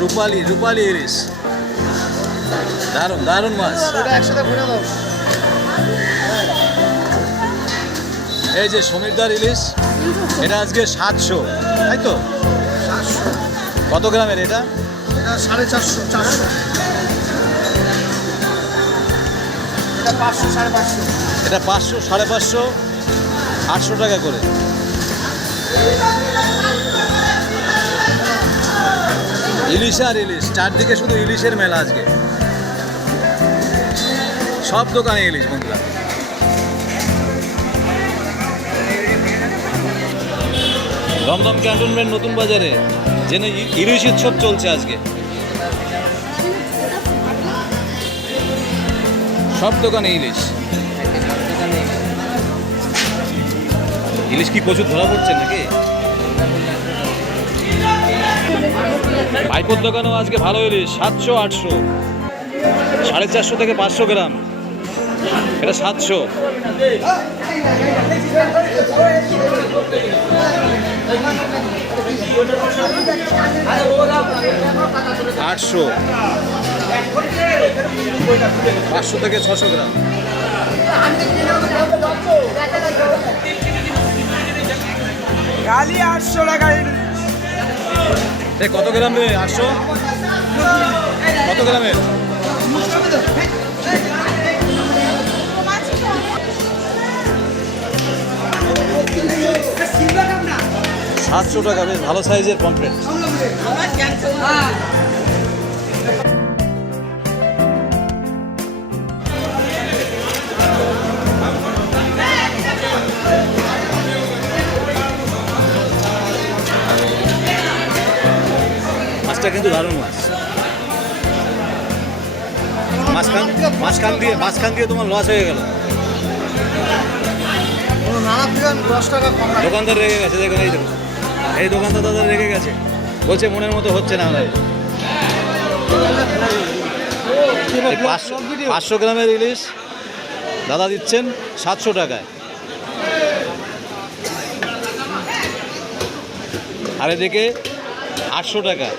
রূপালি রূপালি ইলিশ দারুণ দারুণ মাছ এই যে সমীরদার ইলিশ এটা আজকে সাতশো তাই তো? কত গ্রামের এটা? এটা সাড়ে চারশো চারশো। এটা পাঁচশো সাড়ে পাঁচশো। এটা পাঁচশো সাড়ে পাঁচশো আটশো টাকা করে। ইলিশ আর ইলিশ, চারদিকে শুধু ইলিশের মেলা আজকে। সব দোকানে ইলিশ, বন্ধুরা। দমদম ক্যান্টনমেন্ট নতুন বাজারে, যেন ইলিশ উৎসব চলছে আজকে। সব দোকানে ইলিশ। ইলিশ কি প্রচুর ধরা পড়ছে নাকি? ভাইপোর দোকানেও আজকে ভালো ইলিশ সাতশো, আটশো। সাড়ে চারশো থেকে পাঁচশো গ্রাম। এটা সাতশো। আটশো। পাঁচশো থেকে ছশো গ্রাম। গালি আটশো টাকা কত গ্রাম রে? আটশো? কত গ্রামের সাতশো টাকা বেশ ভালো সাইজের পমফ্রেট। মাছটা কিন্তু দারুণ মাছ। মাঝখান মাঝখান দিয়ে মাঝখান দিয়ে তোমার লস হয়ে গেল। দশ টাকা কম দোকানদার রেগে গেছে দেখুন এই দেখুন। এই দোকানদার দাদা রেগে গেছে। বলছে মনের মতো হচ্ছে না আমাদের পাঁচশো গ্রামের ইলিশ দাদা দিচ্ছেন সাতশো টাকায়। আর এদিকে আটশো টাকা।